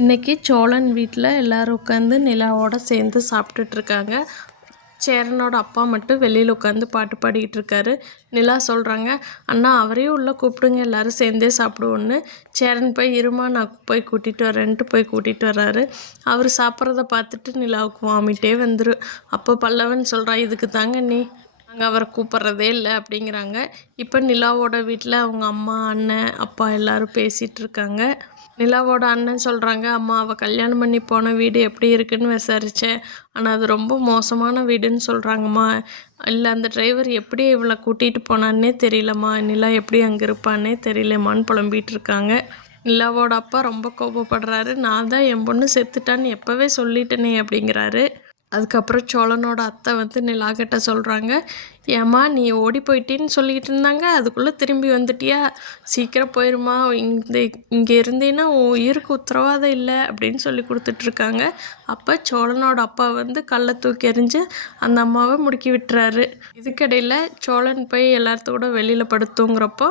இன்றைக்கி சோழன் வீட்டில் எல்லோரும் உட்காந்து நிலாவோட சேர்ந்து சாப்பிட்டுட்ருக்காங்க. சேரனோட அப்பா மட்டும் வெளியில் உட்காந்து பாட்டு பாடிக்கிட்டு இருக்காரு. நிலா சொல்கிறாங்க, அண்ணா அவரையும் உள்ளே கூப்பிடுங்க, எல்லோரும் சேர்ந்தே சாப்பிடுவோன்னு. சேரன் போய் இருமா நான் போய் கூட்டிகிட்டு வரேன்ட்டு போய் கூட்டிகிட்டு வர்றாரு. அவர் சாப்பிட்றத பார்த்துட்டு நிலாவுக்கு வாமிட்டே வந்துடும். அப்போ பல்லவன் சொல்கிறான், இதுக்கு தாங்க நாங்கள் அவரை கூப்பிட்றதே இல்லை அப்படிங்கிறாங்க. இப்போ நிலாவோட வீட்டில் அவங்க அம்மா, அண்ணன், அப்பா எல்லோரும் பேசிகிட்டு இருக்காங்க. நிலாவோட அண்ணன் சொல்கிறாங்க, அம்மா அவள் கல்யாணம் பண்ணி போன வீடு எப்படி இருக்குன்னு விசாரித்தேன், ஆனால் அது ரொம்ப மோசமான வீடுன்னு சொல்கிறாங்கம்மா. இல்லை அந்த டிரைவர் எப்படி இவளை கூட்டிகிட்டு போனான்னே தெரியலம்மா, நிலா எப்படி அங்கே இருப்பான்னே தெரியலம்மான்னு புலம்பிகிட்டு இருக்காங்க. நிலாவோட அப்பா ரொம்ப கோபப்படுறாரு. நான் தான் என் பொண்ணு செத்துட்டான்னு எப்போவே சொல்லிட்டேனே அப்படிங்கிறாரு. அதுக்கப்புறம் சோழனோட அத்தை வந்து நிலாக்கிட்ட சொல்கிறாங்க, ஏம்மா நீ ஓடி போயிட்டின்னு சொல்லிக்கிட்டு இருந்தாங்க, அதுக்குள்ளே திரும்பி வந்துட்டியா, சீக்கிரம் போயிருமா, இங்கே இருந்தீன்னா உன் உயிருக்கு உத்தரவாதம் இல்லை அப்படின்னு சொல்லி கொடுத்துட்ருக்காங்க. அப்போ சோழனோட அப்பா வந்து கல்லை தூக்கி எறிஞ்சு அந்த அம்மாவை முடுக்கி விட்டுறாரு. இதுக்கிடையில் சோழன் போய் எல்லாத்தோட வெளியில் படுத்துங்கிறப்போ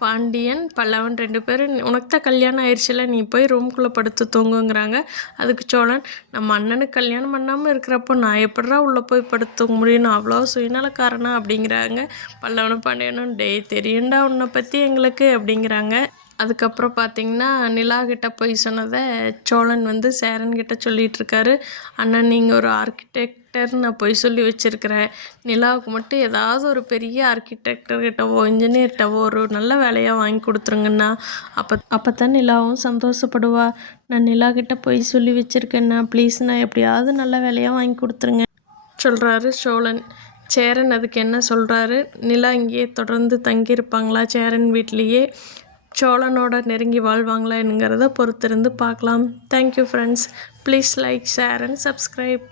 பாண்டியன், பல்லவன் 2 பேரும் உனக்கு தான் கல்யாணம் ஆயிடுச்சுல, நீ போய் ரூம்குள்ளே படுத்து தூங்குங்கிறாங்க. அதுக்கு சோழன், நம்ம அண்ணனுக்கு கல்யாணம் பண்ணாமல் இருக்கிறப்போ நான் எப்படிடா உள்ளே போய் படுத்து தூங்க முடியும், அவ்வளோ சுயநலக்காரனா அப்படிங்கிறாங்க. பல்லவனும் பாண்டியனும், டேய் தெரியுண்டா உன்னை பற்றி எங்களுக்கு அப்படிங்கிறாங்க. அதுக்கப்புறம் பார்த்திங்கன்னா நிலாகிட்ட போய் சொன்னதை சோழன் வந்து சேரன்கிட்ட சொல்லிகிட்ருக்காரு. அண்ணன் நீங்கள் ஒரு ஆர்கிடெக்டர் நான் போய் சொல்லி வச்சுருக்கிறேன், நிலாவுக்கு மட்டும் ஏதாவது ஒரு பெரிய ஆர்கிடெக்டர்கிட்டவோ இன்ஜினியர்கிட்டவோ ஒரு நல்ல வேலையாக வாங்கி கொடுத்துருங்கண்ணா, அப்போ தான் நிலாவும் சந்தோஷப்படுவா. நான் நிலாக்கிட்ட போய் சொல்லி வச்சுருக்கேண்ணா, ப்ளீஸ்ண்ணா எப்படியாவது நல்ல வேலையாக வாங்கி கொடுத்துருங்க சொல்கிறாரு சோழன். சேரன் அதுக்கு என்ன சொல்கிறாரு, நிலா இங்கேயே தொடர்ந்து தங்கியிருப்பாங்களா சேரன் வீட்லேயே, சோழனோட நெருங்கி வாழ்வாங்களா என்கிறத பொறுத்திருந்து பார்க்கலாம். Thank you friends. Please like, share and subscribe.